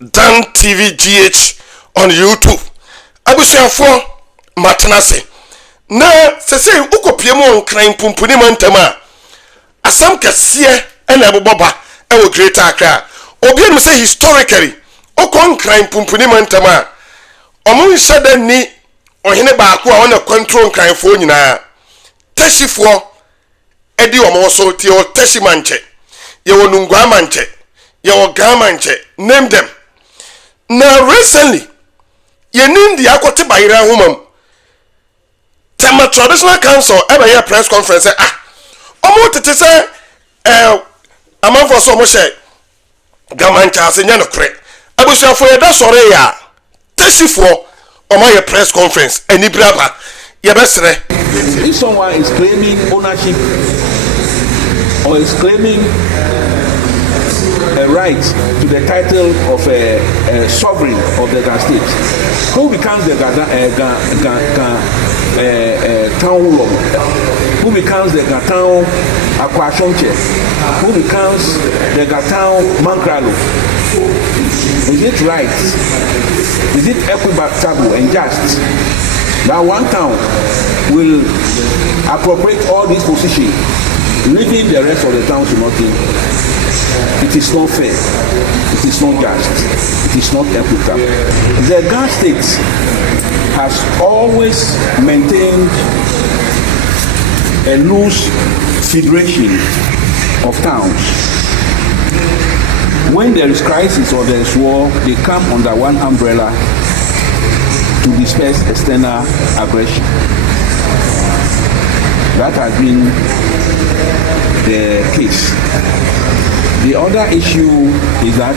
Dan TV GH on YouTube. Abusiafo matenase. Na sese ukopiemu nkran pumpuni mantama. Asam kese ena aboboba e wo Greater Accra. Obi enu say historically okon nkran pumpuni mantama. Omo nhede ni ohene baako a wona control nkran fo nyina. Teshifo edi omo so ti o Teshie manche. Ye wo nungwa manche. Ye wo ga manche. Name them. Now recently ye nim the akote bayira homam. TEMA traditional council ebe here press conference say omo tete say amanfo so mo share gamancha asenya no kre abusuafo ye da sore ya Teshifo omo ye press conference eni braba ye besre. If someone is claiming ownership or is claiming a right to the title of a sovereign of the Ghana state, who becomes the town lord, who becomes the town Akwashonche, who becomes the town Mankralo? Is it right? Is it equitable and just that one town will appropriate all these positions, leaving the rest of the town to nothing? It is not fair. It is not just. It is not equitable. The Ghana state has always maintained a loose federation of towns. When there is crisis or there is war, they come under one umbrella to disperse external aggression. That has been the case. The other issue is that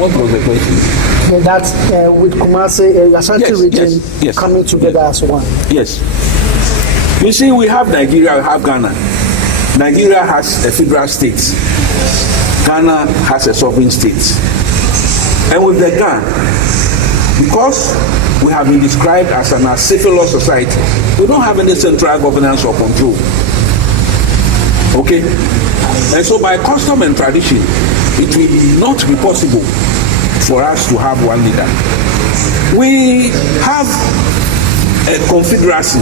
what was the question? That with Kumasi Ashanti region coming together as one. Yes. You see, we have Nigeria, we have Ghana. Nigeria has a federal state. Ghana has a sovereign state. And with the Ghana, because we have been described as an acephalous society, we don't have any central governance or control. Okay? And so by custom and tradition, it will not be possible for us to have one leader. We have a confederacy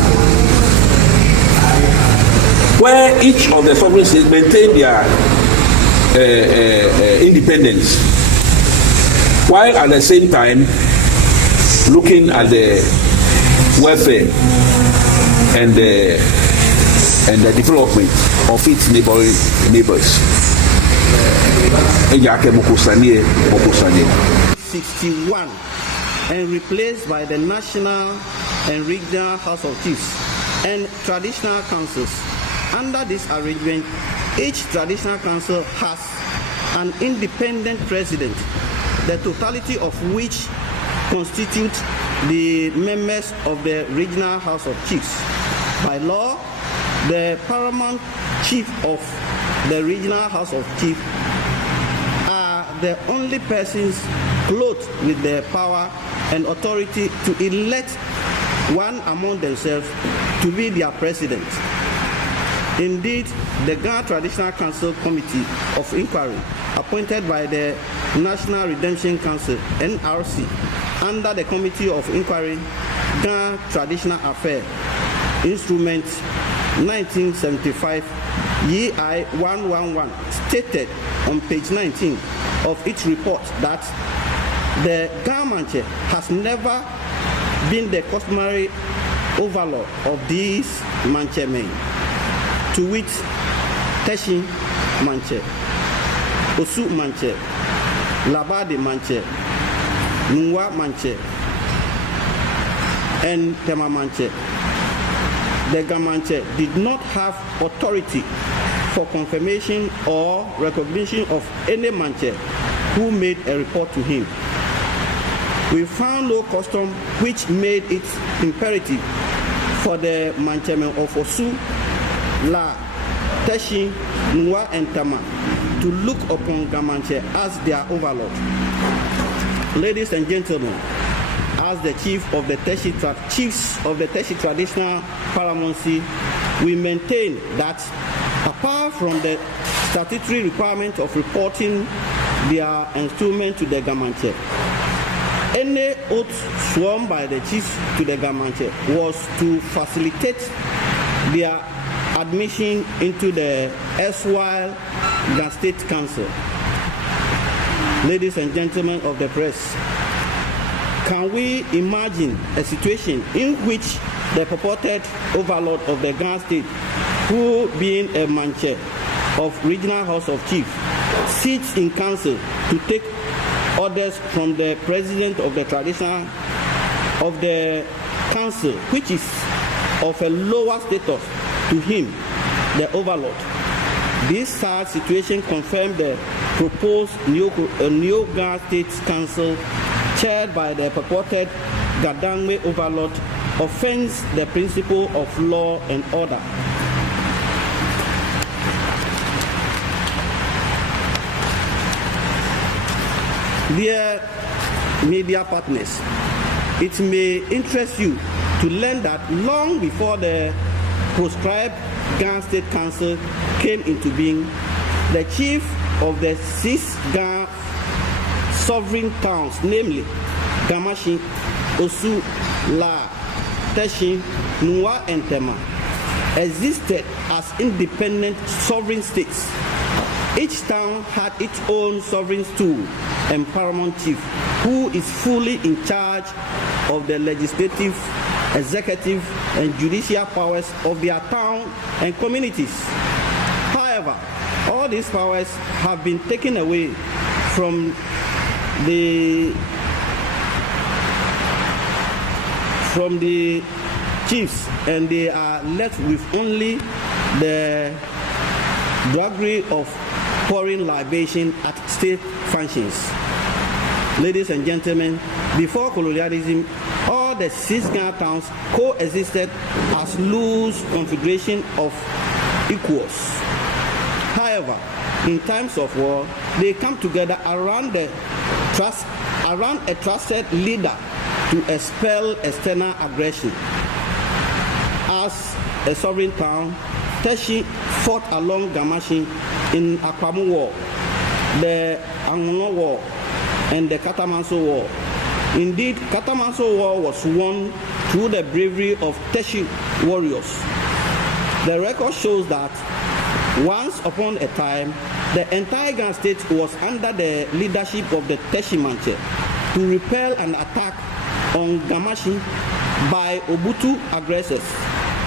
where each of the sovereign states maintain their independence, while at the same time looking at the welfare and the development of its neighbors. 61 and replaced by the National and Regional House of Chiefs and Traditional Councils. Under this arrangement, each Traditional Council has an independent president, the totality of which constitute the members of the Regional House of Chiefs. By law, the paramount chief of the Regional House of Chiefs are the only persons clothed with the power and authority to elect one among themselves to be their president. Indeed, the Ghana Traditional Council Committee of Inquiry, appointed by the National Redemption Council, NRC, under the Committee of Inquiry, Ghana Traditional Affairs, Instrument 1975, EII 111, stated on page 19 of its report that the government has never been the customary overlord of these Manche men, to which Teshie Manche, Osu Manche, Labade Manche, Nungwa Manche, and TEMA Manche. The Gamanche did not have authority for confirmation or recognition of any Manche who made a report to him. We found no custom which made it imperative for the Manchemen of Osu, La, Teshie, Nwa, and Tama to look upon Gamanche as their overlord. Ladies and gentlemen, as the chiefs of the Teshie traditional paramountcy, we maintain that Apart from the statutory requirement of reporting their instrument to the Gamanche, any oath sworn by the chiefs to the Gamanche was to facilitate their admission into the erstwhile Ghana State Council. Ladies and gentlemen of the press, can we imagine a situation in which the purported overlord of the Ghana State, who being a Manche of Regional House of Chiefs, sits in council to take orders from the president of the traditional of the council, which is of a lower status to him, the overlord? This sad situation confirmed the proposed new Ghana State Council, chaired by the purported Gadangme overlord, offends the principle of law and order. Dear media partners, it may interest you to learn that long before the proscribed Ghana State Council came into being, the chief of the 6 Ghana sovereign towns, namely Gamashi, Osu, La, Teshie, Nwa, and TEMA, existed as independent sovereign states. Each town had its own sovereign stool and paramount chief, who is fully in charge of the legislative, executive, and judicial powers of their town and communities. However, all these powers have been taken away from the chiefs, and they are left with only the drudgery of pouring libation at state functions. Ladies and gentlemen, before colonialism, all the 6 Ghana towns coexisted as loose confederation of equals. However, in times of war, they come together around a trusted leader to expel external aggression. As a sovereign town, Teshie fought along Gamashi in Akwamu War, the Angono War, and the Katamanso War. Indeed, Katamanso War was won through the bravery of Teshie warriors. The record shows that once upon a time, the entire Ghana state was under the leadership of the Teshie Manche to repel an attack on Gamashi by Obutu aggressors.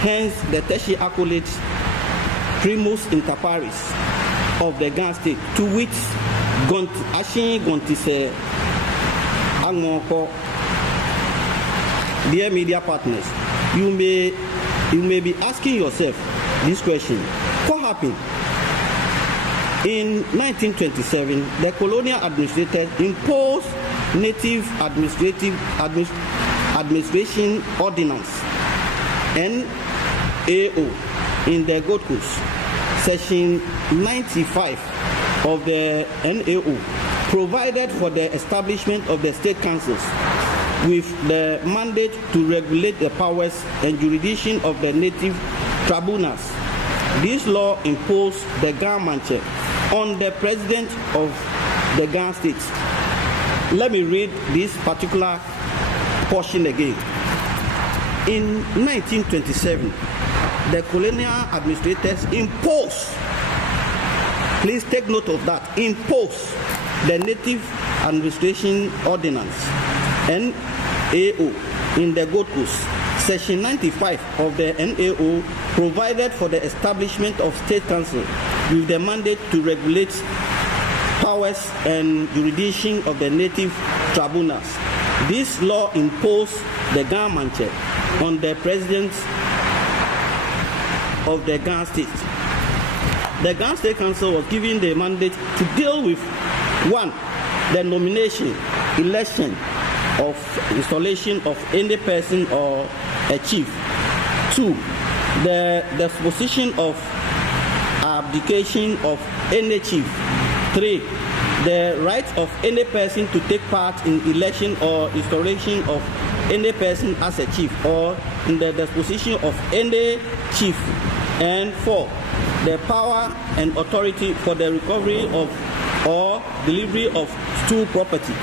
Hence, the Teshie accolades primus inter pares of the Ghana state, to which Ashin Gontise Angoko. Dear media partners, you may be asking yourself this question: what happened? In 1927, the colonial administrators imposed Native Administration Ordinance (NAO) in the Gold Coast. Section 95 of the NAO provided for the establishment of the state councils with the mandate to regulate the powers and jurisdiction of the native tribunals. This law imposed the Ghana Manche on the president of the Ghana state. Let me read this particular portion again. In 1927, the colonial administrators imposed, please take note of that, imposed the Native Administration Ordinance (NAO) in the Gold Coast. Section 95 of the NAO provided for the establishment of state council with the mandate to regulate powers and jurisdiction of the native tribunals. This law imposed the Ghana Manche on the president of the Ghana state. The Ghana State Council was given the mandate to deal with 1. The nomination, election of installation of any person or a chief. 2. The disposition of abdication of any chief. 3. The right of any person to take part in election or installation of any person as a chief, or in the disposition of any chief. And 4. the power and authority for the recovery of or delivery of stolen property.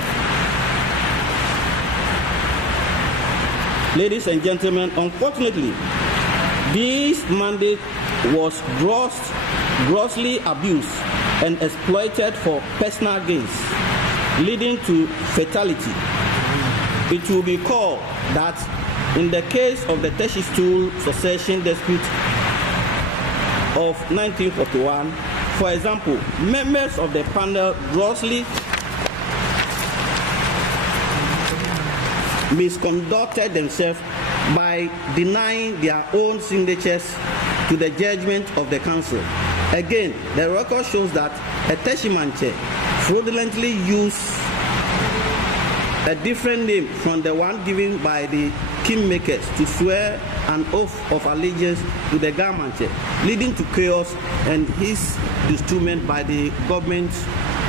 Ladies and gentlemen, unfortunately, this mandate was grossly abused and exploited for personal gains, leading to fatality. It will be called that in the case of the Teshie stool succession dispute of 1941, for example, members of the panel grossly misconducted themselves by denying their own signatures to the judgment of the council. Again, the record shows that a Teshie Manche fraudulently used a different name from the one given by the kingmakers to swear an oath of allegiance to the Gamanche, leading to chaos and his destruction by the government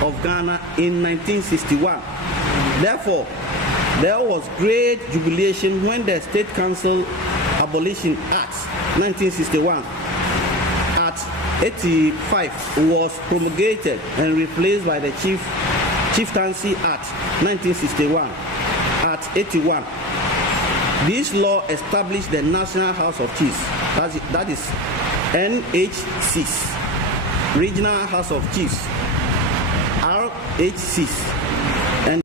of Ghana in 1961. Therefore, there was great jubilation when the State Council Abolition Act 1961 at 85 was promulgated and replaced by the Chieftaincy Act 1961 at 81. This law established the National House of Chiefs, that is NHCs, Regional House of Chiefs, RHCs,